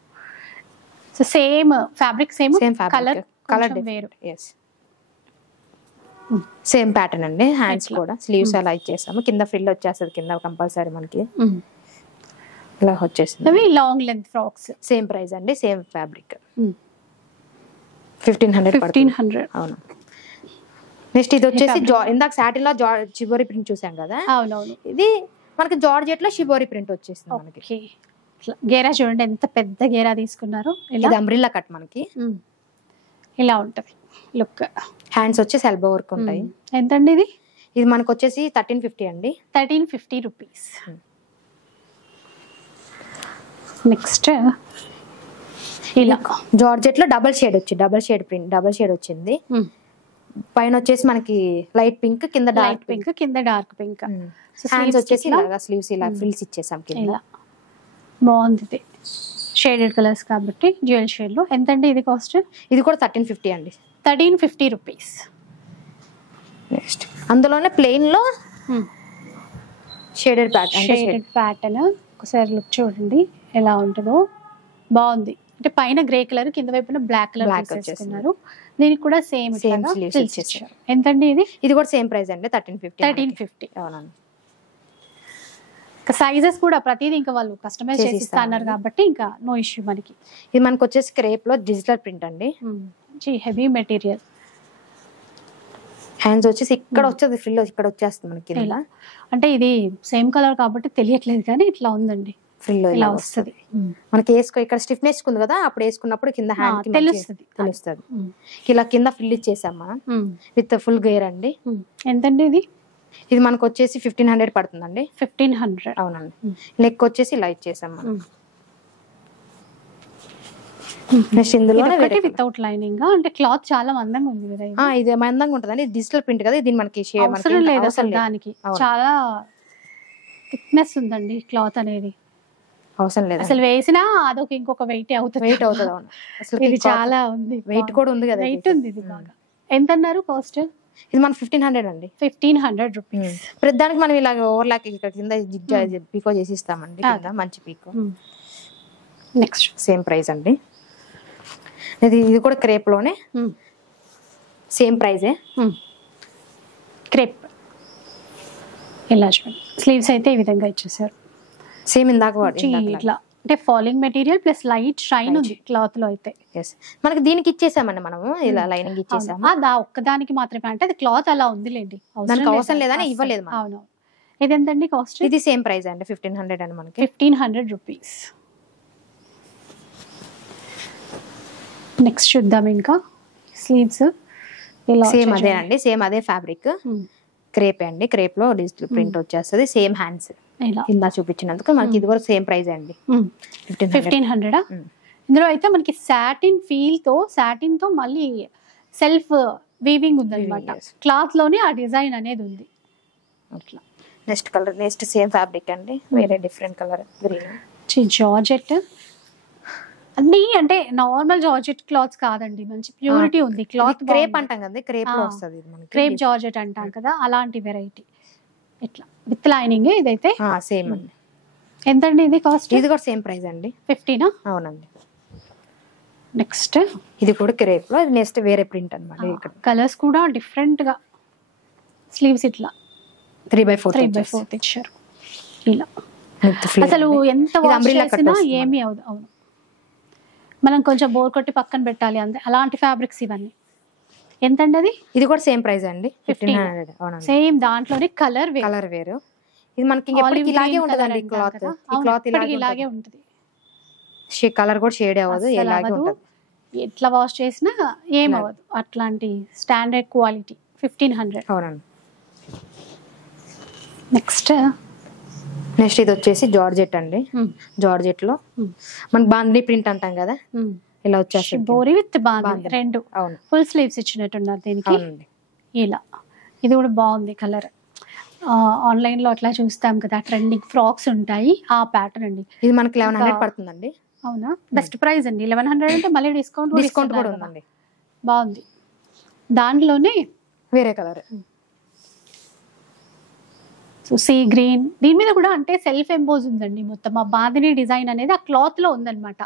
So same fabric, same colour వేరు. సేమ్ ప్యాటర్న్ అండి. హ్యాండ్స్ కూడా స్లీవ్స్ అలా ఇచ్చేసాము. కింద ఫ్రిల్ వచ్చేస్తుంది, కింద కంపల్సరీ మనకి ఇలా వచ్చేసింది. Long length frocks same price అండి, సేమ్ ఫ్యాబ్రిక్. 1500. అవును. నెక్స్ట్ ఇది వచ్చేసి ఇందాక సాటిన్ లో షిబోరి ప్రింట్ చూసాం కదా. అవునవును. ఇది మనకి జార్జెట్ లో షిబోరి ప్రింట్ వచ్చేసింది మనకి. గేరా చూడండి, ఎంత పెద్ద గేరా తీసుకున్నారు. ఇది అంబ్రిల్లా కట్ మనకి. ఇలా ఉంటది లుక్. హ్యాండ్స్ వచ్చేసి ఎల్బో వర్క్ ఉంటాయి. ఎంతండి ఇది? ఇది మనకు వచ్చేసి 1350 అండి. 1350 రూపీస్. నెక్స్ట్ ఇలా జార్జెట్ లో double shade print, double shade వచ్చింది. పైన వచ్చేసి మనకి లైట్ పింక్, కింద డార్క్ పింక్, హ్యాండ్స్ వచ్చేసి ఇలాగా స్లీవ్స్ ఇలా ఫ్రిల్స్ ఇచ్చేసాం కింద. బాగుంది. షేడెడ్ కలర్స్ కాబట్టి డ్యూయల్ షేడ్ లో. ఎంతండి ఇది కాస్ట్? ఇది కూడా 1350 అండి. 1350 రూపీస్. నెక్స్ట్ అందులోనే ప్లెయిన్ లో షేడెడ్ ప్యాటర్న్. ఒకసారి లుక్ చూడండి ఎలా ఉంటుందో. బాగుంది. అంటే పైన గ్రే కలర్, కింద వైపున బ్లాక్ కలర్ తీసుకున్నారు. దీనికి కూడా సేమ్. ఎంతండి ఇది? ఇది కూడా సేమ్ ప్రైస్ అండి 1350. అవునండి. సైజెస్ కూడా ప్రతిదీ ఇంకా వాళ్ళు కస్టమైజ్ చేసి ఇస్తున్నారు కాబట్టి ఇంకా నో ఇష్యూ మనకి. ఇది మనకు వచ్చేసి క్రేప్ లో డిజిటల్ ప్రింట్ అండి. Heavy material. హ్యాండ్స్ వచ్చేసి ఇక్కడ వచ్చేది ఫ్రిల్ ఇక్కడ వచ్చేస్తుంది మనకి. అంటే ఇది సేమ్ కలర్ కాబట్టి తెలియట్లేదు కానీ ఇట్లా ఉందండి. ఫ్రిల్ ఇలా వస్తుంది మనకి. ఇక్కడ స్టిఫ్నెస్ ఉంది కదా, అప్పుడు వేసుకున్నప్పుడు కింద హ్యాండ్ తెలుస్తుంది. ఇలా కింద ఫ్రిల్ ఇచ్చేసాం మనం విత్ ఫుల్ గేర్ అండి. ఎంతండి ఇది? ఇది మనకు వచ్చేసి 1500 పడుతుందండి. 1500. అవునండి. నెక్ వచ్చేసి ఇలా ఇచ్చేసాం మనం. నెక్స్ట్ ఇందులో వితౌట్ లైనింగ్, అంటే క్లాత్ చాలా మందంగా ఉంది కదా. ఇది మందంగా ఉంటుందండి. డిజిటల్ ప్రింట్ కదా, దీని మనకి అవసరం లేదు అసలు. దానికి చాలా థిక్నెస్ ఉందండి క్లాత్ అనేది. అవసరం లేదు అసలు. వేసినా అదొక ఇంకొక వెయిట్ అవుతుంది. అసలు ఇది చాలా ఉంది, వెయిట్ కూడా ఉంది కదా. వెయిట్ ఉంది ఇది బాగా. ఎంత అన్నారు కాస్ట్? ఇది మన 1500 అండి. 1500 రూపీస్. ప్రతిదానికి మనం ఇలా ఓవర్లాక్ ఇక్కడ కింద పీకో చేసి ఇస్తామండి. మంచి పీకో. నెక్స్ట్ సేమ్ ప్రైస్ అండి. ఇది కూడా క్రేప్ లోనే సేమ్ ప్రైజే. క్రేప్ ఇలా చూడండి. స్లీవ్స్ అయితే ఈ విధంగా ఇచ్చేసారు. సేమ్ ఇందాక ఇట్లా అంటే falling material plus light shine ఉంది క్లాత్ లో అయితే. మనకి దీనికి ఇచ్చేసామండి మనము, ఇలా లైనింగ్ ఇచ్చేసాము. ఒక్కదానికి మాత్రమే, అంటే అది క్లాత్ అలా ఉందిలేండి, దానికి అవసరం లేదని ఇవ్వలేదు. అవును. ఇది ఎంతండి కాస్ట్? ఇది సేమ్ ప్రైస్ అండి 1500 అండి మనకి. 1500 రూపీస్. నెక్స్ట్ చూద్దాం ఇంకా స్లీవ్స్ సేమ్ అదే అండి, సేమ్ అదే ఫ్యాబ్రిక్, క్రేప్ అండి. క్రేప్ లో డిజిటల్ ప్రింట్ వచ్చేస్తుంది, సేమ్ హ్యాండ్స్ కింద చూపించినందుకు మనకి ఇది కూడా సేమ్ ప్రైస్ అండి, 1500. ఇందులో అయితే మనకి సాటిన్ తో మళ్ళీ సెల్ఫ్ వీవింగ్ ఉంది అనమాట, క్లాత్ లోనే ఆ డిజైన్ అనేది ఉంది అట్లా. Next colour, next same fabric అండి, వేరే డిఫరెంట్ కలర్ గ్రీన్. జార్జెట్ అన్ని అంటే నార్మల్ జార్జెట్ క్లాత్స్ కాదండి, మంచి ప్యూరిటీ ఉంది క్లాత్. క్రేప్ అంటాం కదా, క్రేప్ లో వస్తుంది మనకి, క్రేప్ జార్జెట్ అంటాం కదా, అలాంటి వెరైటీ ఇట్లా విత్ లైనింగ్. ఇదైతే సేమ్ అండి. ఎంతండి ఇది కాస్ట్? ఇది కూడా సేమ్ ప్రైస్ అండి, 15. అవునండి. నెక్స్ట్ ఇది కూడా క్రేప్ లో, నెక్స్ట్ వేరే ప్రింట్ అన్నమాట. ఇక్కడ కలర్స్ కూడా డిఫరెంట్ గా, స్లీవ్స్ ఇట్లా 3/4 ఇచ్చారు ఇలా. అసలు ఎంత వాష్ చేసినా ఏమీ అవదు. అవును, మనం కొంచెం బోర్ కొట్టి పక్కన పెట్టాలి అంతే, అలాంటి ఫ్యాబ్రిక్స్ ఇవన్నీ. ఎంతండి అది? ఇది కూడా సేమ్ ప్రైస్ అండి, 1500. అవునండి, సేమ్ దాంట్లోనే కలర్ వేరు. ఇది మనకి ఇలాగే ఉంటదండి, క్లాత్ ఇలాగే ఉంటది, కలర్ కూడా షేడ్ అవ్వదు, ఇలాగే ఉంటది. ఎట్లా వాష్ చేసినా ఏమవ్వదు, అట్లాంటి స్టాండర్డ్ క్వాలిటీ. 1500. అవునండి. నెక్స్ట్ ఇది వచ్చేసి జార్జెట్ అండి. జార్జెట్ లో మనకి బాందీ ప్రింట్ అంటాం కదా, ఇలా వచ్చేసి బోరీ విత్ బాందీ రెండు ఫుల్ స్లీవ్స్ ఇచ్చినట్టున్నారు దీనికి ఇలా. ఇది కూడా బాగుంది కలర్. ఆన్లైన్ లో అట్లా చూస్తాం కదా, ట్రెండింగ్ ఫ్రాక్స్ ఉంటాయి, ఆ ప్యాటర్న్ అండి. ఇది మనకి 1100 పడుతుందండి. అవునా, బెస్ట్ ప్రైస్ అండి. 1100 అంటే మళ్ళీ డిస్కౌంట్ కూడా ఉందండి. బాగుంది. దాంట్లోనే వేరే కలర్, సో సీ గ్రీన్. దీని మీద కూడా అంటే సెల్ఫ్ ఎంబోజ్ ఉందండి, మొత్తం ఆ బాందిని డిజైన్ అనేది ఆ క్లాత్ లో ఉందన్నమాట.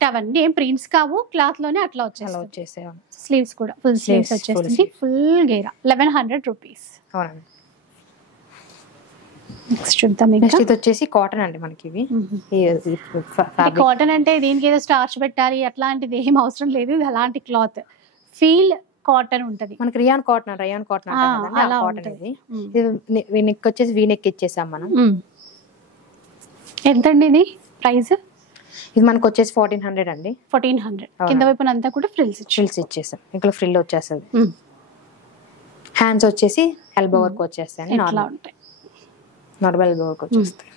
అవన్నీ ఏం ప్రింట్స్ కావు, క్లాత్ లోనే అట్లా వచ్చేసి. స్లీవ్స్ కూడా ఫుల్ స్లీవ్స్ వచ్చేసింది, ఫుల్ గేరా. 1100 రూపీస్. అవునండి. నెక్స్ట్ చూద్దాం. నెక్స్ట్ ఇది వచ్చేసి కాటన్ అండి మనకి. ఇవి కాటన్ అంటే దీనికి ఏదో స్టార్చ్ పెట్టాలి అట్లాంటిది ఏం అవసరం లేదు, ఇది అలాంటి క్లాత్ ఫీల్ కాటన్ ఉంటది మనకి. రియాన్ కాటన్ అలా ఉంటది. ఇది నెక్ వచ్చేసి వీ నెక్ ఇచ్చేసాం మనం. ఎంతండి ఇది ప్రైస్? ఇది మనకు వచ్చేసి 1400 అండి. 1400. కింద వైపున అంతా కూడా ఫ్రిల్స్ ఇచ్చేసాం, ఇక్కడ ఫ్రిల్ వచ్చేస్తుంది. హ్యాండ్స్ వచ్చేసి ఎల్బో వర్క్ వచ్చేస్తాయి, నార్మల్ ఎల్బో వర్క్ వచ్చేస్తాయి.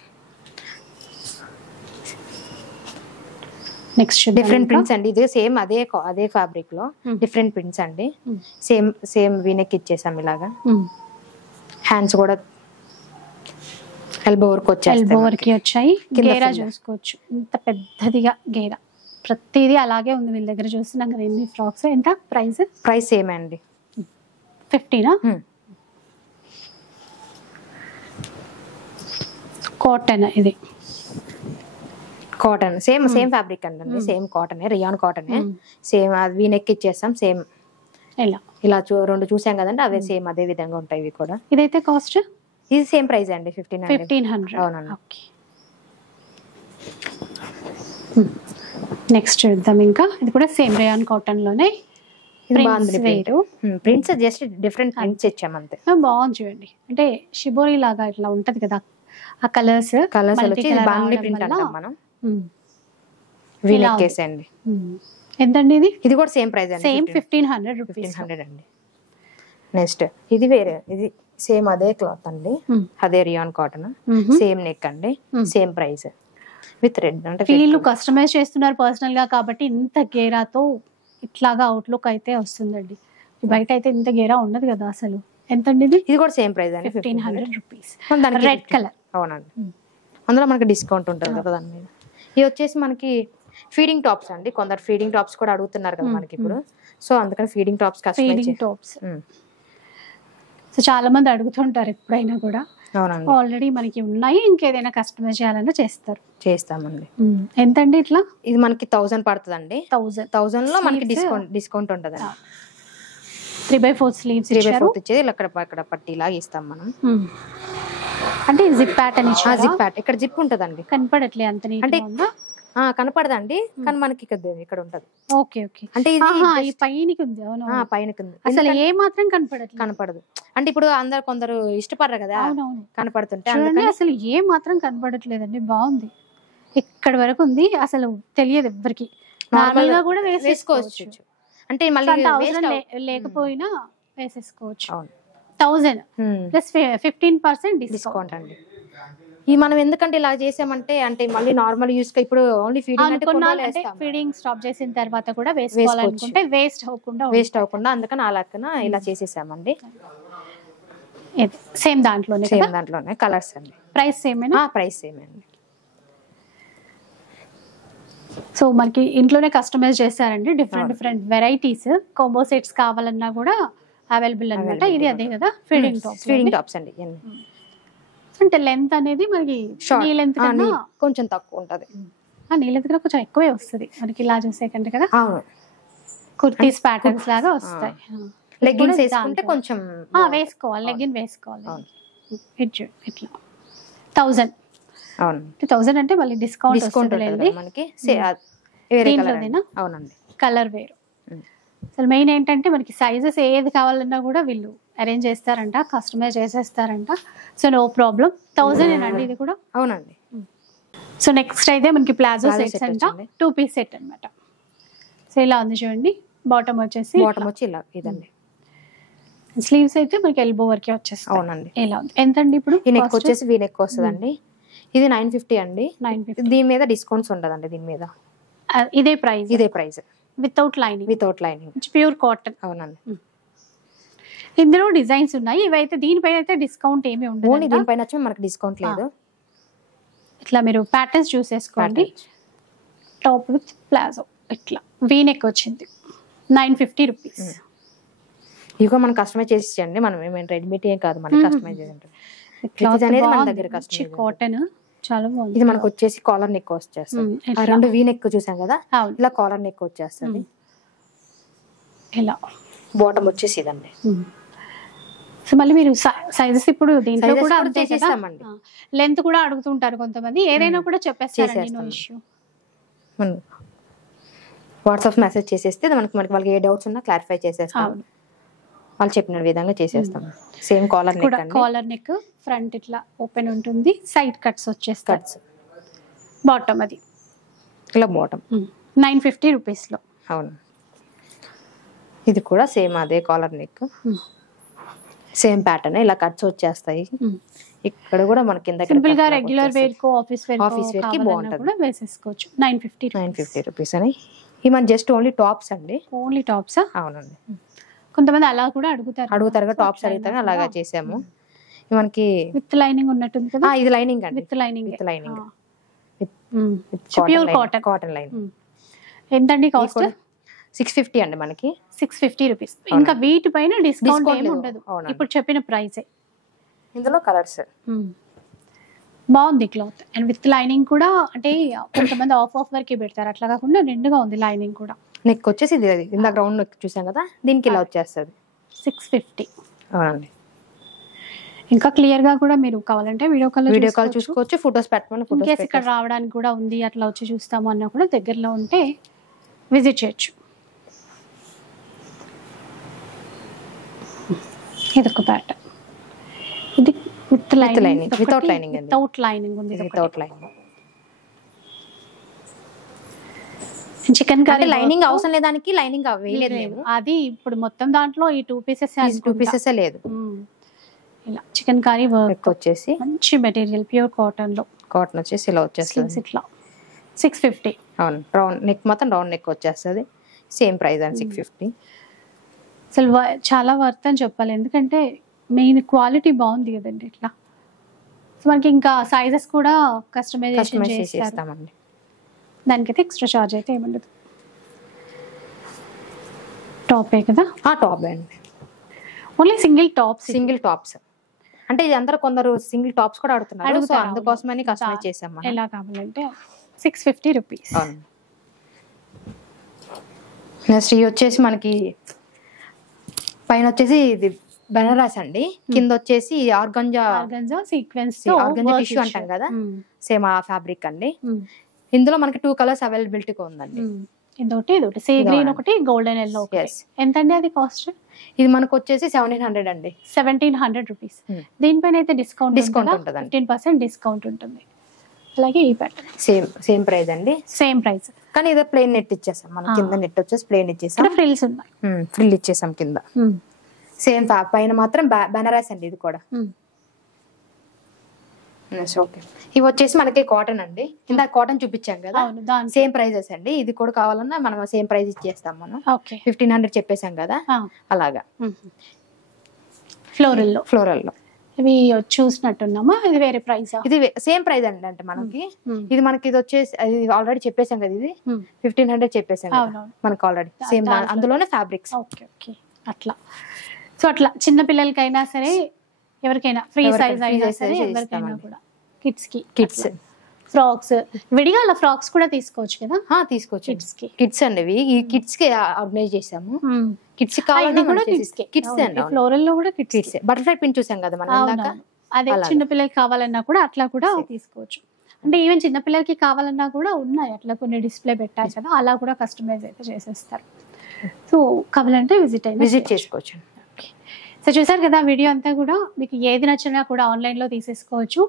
నెక్స్ట్ డిఫరెంట్ ప్రింట్స్ అండి, ఇది సేమ్ అదే ఫ్యాబ్రిక్ లో డిఫరెంట్ ప్రింట్స్ అండి. సేమ్ వీనెక్ ఇచ్చేసాం ఇలాగా. హ్యాండ్స్ కూడా ఎల్బో వర్క్ వచ్చాయి. గేరా చూసుకోవచ్చు, ఇంత పెద్దదిగా గేరా. ప్రతిదీ అలాగే ఉంది వీళ్ళ దగ్గర చూస్తున్నాం కదా ఎన్ని ఫ్రాక్స్. ఎంత ప్రైస్ సేమ్ అండి, 15. కాటన్, ఇది కాటన్ సేమ్ ఫ్యాబ్రిక్ అండి, same cotton, rayon cotton. Same V neck ఇచ్చేస్తాం, సేమ్ ఇలా రెండు చూసాం కదండి, అవే సేమ్ అదే విధంగా ఉంటాయి ఇవి కూడా. ఇదైతే కాస్ట్? ఇది సేమ్ ప్రైస్ అండి, 1500. అవునండి. నెక్స్ట్ చూద్దాం ఇంకా. ఇది కూడా సేమ్ రియాన్ కాటన్ లోనే ప్రింట్స్, జస్ట్ డిఫరెంట్ ప్రింట్స్ ఇచ్చాం అంతే. బాగుంది చూడండి, అంటే షిబోరి లాగా ఇట్లా ఉంటది కదా ఆ కలర్స్ వచ్చి బాంగ్లీ ప్రింట్ అంటాం మనం. వీనెక్ అండి. ఎంతండి ఇది? ఇది కూడా సేమ్ ప్రైస్ అండి, సేమ్ 1500 అండి. నెక్స్ట్ ఇది వేరే, ఇది సేమ్ అదే క్లాత్ అండి, అదే రియాన్ కాటన్, సేమ్ నెక్ అండి, సేమ్ ప్రైస్ విత్ రెడ్. అంటే వీళ్ళు కస్టమైజ్ చేస్తున్నారు పర్సనల్ గా కాబట్టి ఇంత గేరాతో ఇట్లాగా అవుట్లుక్ అయితే వస్తుందండి. బయట అయితే ఇంత గేరా ఉండదు కదా అసలు. ఎంతండి ఇది? ఇది కూడా సేమ్ ప్రైస్ అండి, 1500 రూపీస్. Red colour. అవునండి, అందులో మనకి డిస్కౌంట్ ఉంటుంది కదా దాని మీద. ఇది వచ్చేసి మనకి ఫీడింగ్ టాప్స్ అండి, కొందరు ఫీడింగ్ టాప్స్ కూడా అడుగుతున్నారు కదా మనకి ఇప్పుడు. సో అందుకని ఫీడింగ్ టాప్స్ సో చాలా మంది అడుగుతుంటారు ఎప్పుడైనా కూడా. అవునండి, ఆల్రెడీ మనకి ఉన్నాయి, ఇంకేదైనా కస్టమైజ్ చేయాలన్నా చేస్తామండి. ఎంతండి ఇట్లా? ఇది మనకి 1000 పడుతుందండి. 1000 లో మనకి డిస్కౌంట్ ఉంటుంది. 3/4 స్లీవ్స్ ఇచ్చేది ఇలా అక్కడ పట్టి లాగా ఇస్తాం మనం. అంటే జిప్ ప్యాటర్న్ జిప్ ప్యాటర్న్, ఇక్కడ జిప్ ఉంటదండి, కనపడట్లే అంత అంటే కనపడదండి, కానీ మనకి ఇక్కడ ఉంటది. ఓకే ఓకే, అంటే ఇది పైనకి ఉంది. పైనకి ఉంది, అసలు ఏ మాత్రం కనపడదు. అంటే ఇప్పుడు కొందరు ఇష్టపడరు కదా కనపడుతుంటే, అసలు ఏ మాత్రం కనపడట్లేదండి. బాగుంది, ఇక్కడ వరకు ఉంది, అసలు తెలియదు ఎవ్వరికి. నార్మల్ గా కూడా వేసుకోవచ్చు. వేసుకోవచ్చు. అంటే మళ్ళీ అంత waste అవసరం లేకపోయినా వేసేసుకోవచ్చు. 1000 ప్లస్ 15% డిస్కౌంట్ డిస్కౌంట్ అండి. ఈ మనం ఎందుకంటే ఇలా చేసామంటే అంటే మళ్ళీ నార్మల్ యూస్ ఇప్పుడు ఓన్లీ ఫీడింగ్ అంటే కొన్నాళ్ళు అంటే వేస్తాం, ఫీడింగ్ స్టాప్ చేసిన తర్వాత కూడా వేసుకోవాలనుకుంటే వేస్ట్ అవ్వకుండా అందుకని ఆ లెక్కన ఇలా చేసేసామండి. సేమ్ దాంట్లోనే సేమ్ దాంట్లోనే కలర్స్ అండి. ప్రైస్ సేమేనా? ప్రైస్ సేమ్ అండి. సో మనకి ఇంట్లోనే కస్టమైజ్ చేస్తారండి, డిఫరెంట్ వెరైటీస్. కాంబో సెట్స్ కావాలన్నా కూడా అవైలబుల్ అన్నమాట. ఇది అదే కదా ఫీడింగ్ టాప్స్ అండి. అంటే లెంత్ అనేది మనకి నీ లెంత్ కన్నా కొంచెం తక్కువ ఉంటది. నీ లెంత్ కన్నా కొంచెం ఎక్కువే వస్తుంది మనకి ఇలా చూసే కంటే కదా. అవును, కుర్తీస్ ప్యాటర్న్స్ లాగా వస్తాయి. లెగ్గిన్స్ వేసుకుంటే కొంచెం వేసుకోవాలి, లెగ్గిన్ వేసుకోవాలి. ఇట్లా 1000. అవును, 1000 అంటే మళ్ళీ డిస్కౌంట్ మనకి. అవునండి, కలర్ వేరు. అసలు మెయిన్ ఏంటంటే మనకి సైజెస్ ఏది కావాలన్నా కూడా వీళ్ళు అరేంజ్ చేస్తారంట, కస్టమైజ్ చేసేస్తారంట. So no problem. 1000 అండి ఇది కూడా. అవునండి. సో నెక్స్ట్ అయితే మనకి ప్లాజో సెట్స్ అంట, 2 పీస్ సెట్ అన్నమాట. సో ఇలా ఉంది చూడండి. బాటమ్ వచ్చి ఇలా ఇదండి. స్లీవ్స్ అయితే మనకి ఎల్బో వరకే వచ్చేస్తాయి. అవునండి. ఇలా ఉంది. ఎంత అండి ఇప్పుడు? ఈ నెక్ వచ్చేసి వీ నెక్ వస్తుందండి. ఇది 950 అండి. 950. దీని మీద డిస్కౌంట్స్ ఉండదండి. దీని మీద ఇదే price without lining pure cotton. అవునండి. ఇందులో డిజైన్స్ ఉన్నాయి. ఇవైతే దీనిపైన అయితే డిస్కౌంట్ ఏమి ఉండదు. ఓన్లీ దీనిపైన వచ్చి మనకి డిస్కౌంట్ లేదు. ఇట్లా మీరు ప్యాటర్న్స్ చూసేసుకోండి. టాప్ విత్ ప్లాజో ఇట్లా వీ నెక్ వచ్చింది. 950 రూపీస్. ఇక మనం కస్టమైజ్ చేసి ఇచ్చేయండి. మనం ఏమైనా రెడీమేడ్ ఏం కాదు, మనం కస్టమైజ్ చేసి మన దగ్గర కాటన్ చాలా బాగుంది. ఇది మనకు వచ్చేసి కాలర్ నెక్ వచ్చేస్తుంది. ఆ రెండు వీ నెక్ చూసాం కదా, ఇలా కాలర్ నెక్ వచ్చేస్తుంది. ఇలా బాటమ్ వచ్చేసి ఇదండి. సో మళ్ళీ మీరు సైజెస్ ఇప్పుడు దీంట్లో కూడా అంతే కదా, చేసేస్తామండి. లెంత్ కూడా అడుగుతుంటారు కొంతమంది. ఏదైనా కూడా చెప్పేస్తారండి, నో ఇష్యూ. వాట్సాప్ మెసేజ్ చేసేస్తే మనకి వాళ్ళకి ఏ డౌట్స్ ఉన్నా క్లారిఫై చేసేస్తాం. వాళ్ళు చెప్పిన విధంగా చేసేస్తాం. సేమ్ కాలర్ నెక్ ఫ్రంట్ ఇట్లా ఓపెన్ ఉంటుంది. సైడ్ కట్స్ వచ్చేస్తాయి. బాటమ్ అది ఇలా బాటమ్ 950 రూపీస్ లో. అవును, ఇది కూడా సేమ్ అదే కాలర్ నెక్, సేమ్ ప్యాటర్న్. ఇలా కట్స్ వచ్చేస్తాయి. ఇక్కడ కూడా మనకి సింపుల్ గా రెగ్యులర్ వేర్ కో ఆఫీస్ వేర్ కి బాగుంటది. వేసేసుకోవచ్చు. 950 రూపీస్ అని. ఈ మన జస్ట్ ఓన్లీ టాప్స్ అండి. Only tops. అవునండి. కొంతమంది అలా కూడా అడుగుతారు టాప్స్ అడుగుతారు. అలాగా చేసాము. మనకి విత్ లైనింగ్ ఉన్నట్టుంది కదా. ఇది లైనింగ్ అండి. With lining pure cotton lining. ఎంతండి కాస్ట్? 650 అండి మనకి. 650 రూపీస్. ఇంకా వీటి పైన డిస్కౌంట్ ఏమి ఉండదు. ఇప్పుడు చెప్పిన ప్రైస్. ఇందులో కలర్స్ బాగుంది క్లాత్. అండ్ విత్ లైనింగ్ కూడా. అంటే కొంతమంది ఆఫ్ వరకే పెడతారు, అట్లా కాకుండా నిండుగా ఉంది లైనింగ్ కూడా. నెక్ వచ్చేసి ఇది ఇందాక రౌండ్ నెక్ చూసాం కదా, దీనికి ఇలా వచ్చేస్తుంది. 650. అవునండి. ఇంకా క్లియర్ గా కూడా మీరు కావాలంటే వీడియో కాల్ చూసుకోవచ్చు. ఫొటోస్ పెట్టమని ఫొటోస్ ఇక్కడ రావడానికి కూడా ఉంది. అట్లా వచ్చి చూస్తాము అన్నా కూడా దగ్గరలో ఉంటే విజిట్ చేయొచ్చు. ఇది ఒక ప్యాటర్న్. ఇది విత్ లైనింగ్, వితౌట్ లైనింగ్ ఉంది. Without lining. Chicken curry lining అవసరం లేదానికి లైనింగ్ వేయలేదు. అది ఇప్పుడు మొత్తం దాంట్లో ఈ 2 పీసెస్ లేదు. ఇలా చికెన్ కర్రీ వర్క్ వచ్చేసి మంచి మెటీరియల్ ప్యూర్ కాటన్ లో. కాటన్ వచ్చేసి ఇలా వచ్చేస్తుంది. ఇట్లా 650. అవును, రౌండ్ నెక్ మొత్తం రౌండ్ నెక్ వచ్చేస్తుంది. సేమ్ ప్రైస్ అని 650. అసలు చాలా వర్త్ అని చెప్పాలి. ఎందుకంటే మెయిన్ క్వాలిటీ బాగుంది కదండి. ఇట్లా సో మనకి ఇంకా సైజెస్ కూడా కస్టమైజేషన్ చేస్తామండి. దానికైతే ఎక్స్ట్రా చార్జ్ అయితే ఏముండదు. టాపే కదా? టాప్ అండి. ఓన్లీ సింగిల్ టాప్స్ అంటే ఇది అందరూ కొందరు సింగిల్ టాప్స్ కూడా అడుగుతున్నారు. సో అందుకోసమని కస్టమైజ్ చేసాము. ఎలా కావాలంటే 650 రూపీస్. నెక్స్ట్ ఇది వచ్చేసి మనకి పైన వచ్చేసి ఇది బెనారస్ అండి, కింద వచ్చేసి ఆర్గంజా సీక్వెన్స్ టిష్యూ అంటాం కదా, సేమ్ ఆ ఫ్యాబ్రిక్ అండి. ఇందులో మనకి 2 కలర్స్ అవైలబిలిటీగా ఉందండి. ఇదొకటి సీ గ్రీన్, ఒకటి గోల్డెన్ ఎల్లో. ఎంత అండి అది కాస్ట్? ఇది మనకు వచ్చేసి 1700 అండి. 1700 రూపీస్. దీనిపైన అయితే డిస్కౌంట్ ఉంటుంది. 15% డిస్కౌంట్ ఉంటుంది. అలాగే ఈ ప్యాటర్న్ సేమ్ ప్రైస్ అండి, సేమ్ ప్రైస్. కానీ ఇదే ప్లెయిన్ నెట్ ఇచ్చేసాం మనం. కింద నెట్ వచ్చేసి ప్లెయిన్ ఇచ్చేసాం, ఇక్కడ ఫ్రిల్స్ ఉన్నాయి. ఫ్రిల్ ఇచ్చేసాం కింద. సేమ్ పైన మాత్రం బెనారస్ అండి ఇది కూడా. ఓకే, ఇవి వచ్చేసి మనకి కాటన్ అండి. కింద కాటన్ చూపించాం కదా, సేమ్ ప్రైజెస్ అండి. ఇది కూడా కావాలన్నా మనం సేమ్ ప్రైస్ ఇచ్చేస్తాం మనం. 1500 చెప్పేసాం కదా, అలాగా. ఫ్లోరల్ ఇవి చూసినట్టున్నామా, ఇది వేరే ప్రైస్? ఇది సేమ్ ప్రైస్ అండి. అంటే మనకి ఇది వచ్చేసి ఆల్రెడీ చెప్పేసాం కదా, ఇది 1500 చెప్పేసాం మనకి ఆల్రెడీ. సేమ్ అందులోనే ఫ్యాబ్రిక్స్. ఓకే ఓకే, అట్లా. సో అట్లా చిన్న పిల్లలకైనా సరే, ఎవరికైనా ఫ్రీ సైజ్ అయినా సరే, ఎవరికైనా కూడా కిడ్స్ ఫ్రాక్స్ విడిగా అలా ఫ్రాక్స్ కూడా తీసుకోవచ్చు కదా? తీసుకోవచ్చు. కిడ్స్ అండి, ఈ కిడ్స్ కి ఆర్గనైజ్ చేసాము. కిడ్స్ కావాలన్నా కూడా కిడ్స్ అండి. ఫ్లోరల్ లో కూడా కిడ్స్. బటర్ఫ్లై ప్రింట్ చూసాం కదా మనం ఇందాక, అదే చిన్న పిల్లలకి కావాలన్నా కూడా అట్లా కూడా తీసుకోవచ్చు. అంటే ఈవెన్ చిన్న పిల్లలకి కావాలన్నా కూడా ఉన్నాయి, అట్లా కొన్ని డిస్ప్లే పెట్టారు కదా, అలా కూడా కస్టమైజ్ అయితే చేసేస్తారు. సో కావాలంటే విజిట్ చేసుకోవచ్చు. సో చూసారు కదా వీడియో అంతా కూడా. మీకు ఏది నచ్చినా కూడా ఆన్లైన్లో తీసేసుకోవచ్చు.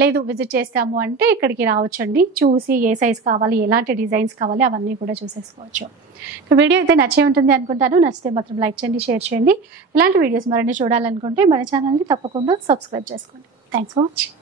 లేదు విజిట్ చేస్తాము అంటే ఇక్కడికి రావచ్చండి, చూసి ఏ సైజ్ కావాలి, ఎలాంటి డిజైన్స్ కావాలి అవన్నీ కూడా చూసేసుకోవచ్చు. వీడియో అయితే నచ్చే ఉంటుంది అనుకుంటాను. నచ్చితే మాత్రం లైక్ చేయండి, షేర్ చేయండి. ఇలాంటి వీడియోస్ మరిన్ని చూడాలనుకుంటే మన ఛానల్ని తప్పకుండా సబ్స్క్రైబ్ చేసుకోండి. Thanks for watching.